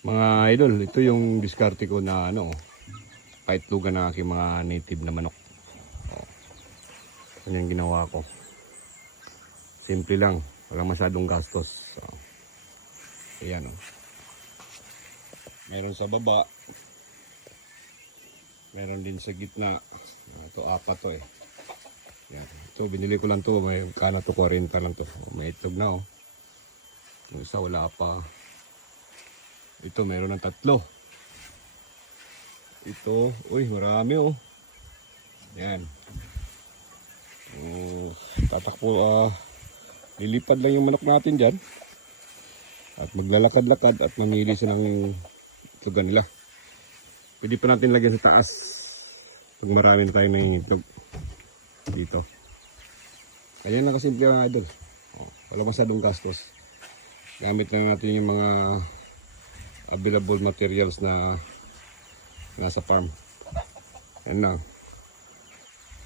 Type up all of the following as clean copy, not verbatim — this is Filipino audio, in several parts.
Mga idol, ito yung diskarte ko na paitlugan ng aking mga native na manok. Yan yung ginawa ko. Simple lang, walang masyadong gastos. Ayan o. Meron sa baba. Meron din sa gitna. Ito, apat to eh. Yan. Ito, binili ko lang to. May kana to, 40 lang to. May itlog na oh. Yung isa wala pa. Ito, meron ng 3. Ito, uy, marami oh. Yan. Tatakbo, lilipad lang yung manok natin dyan. At maglalakad-lakad at mamili siya ng itlogan nila. Pwede pa natin lagyan sa taas. Pag marami na tayong nangingitlog dito. Ganyan lang kasimple mga idol. Wala masyadong gastos. Gamit lang natin yung mga available materials na nasa farm. Yan lang.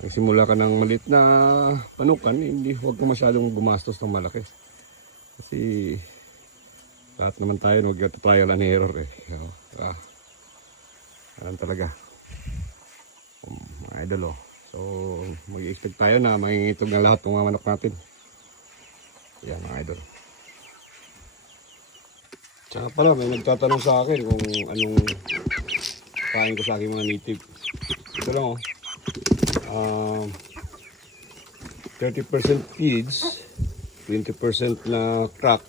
Simula ka ng maliit na panukan, huwag ka masyadong gumastos ng malaki. Kasi lahat naman tayo nag-trial and error eh. Alam talaga. Mga idol oh. So mag-i-expect tayo na mangingitog na lahat ng mga manok natin. Yan mga idol. Tsaka pala may nagtatanong sa akin kung anong kain ko sa aking mga native. Ito lang oh. 30% feeds, 20% na crack,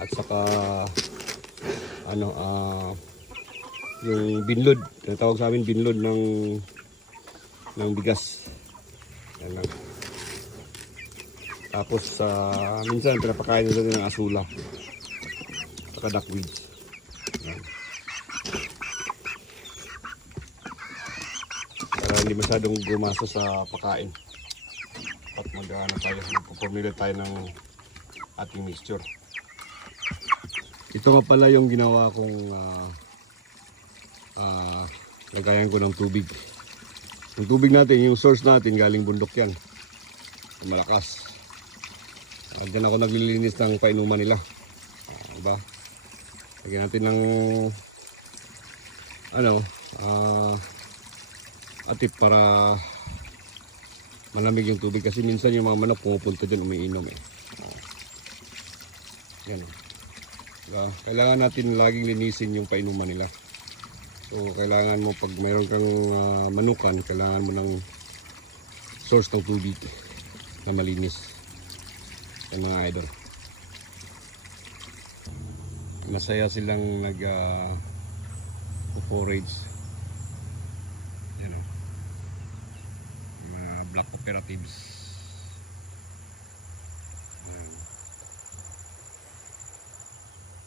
at saka yung binlod, tinatawag sa amin binlod ng bigas. Yan lang. Tapos minsan pinapakain nila din ng asula, saka duckweeds. Yan. Para hindi masyadong gumasto sa pagkain. At magpupumili tayo ng ating mixture. Ito nga pala yung ginawa kong lagayan ko ng tubig. Yung tubig natin, yung source natin galing bundok yan. Malakas. Diyan ako naglilinis ng painuman nila. Diba? Lagyan natin ng atip para malamig yung tubig kasi minsan yung mga manok pumupunta dyan umiinom eh. Yan. Kailangan natin laging linisin yung painuman nila. So kailangan mo pag mayroon kang manukan, kailangan mo ng source ng tubig na malinis. Yan mga idol. Masaya silang forage. Yan o. Black operatives.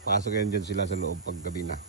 Pasok yan dyan sila sa loob pag gabi na.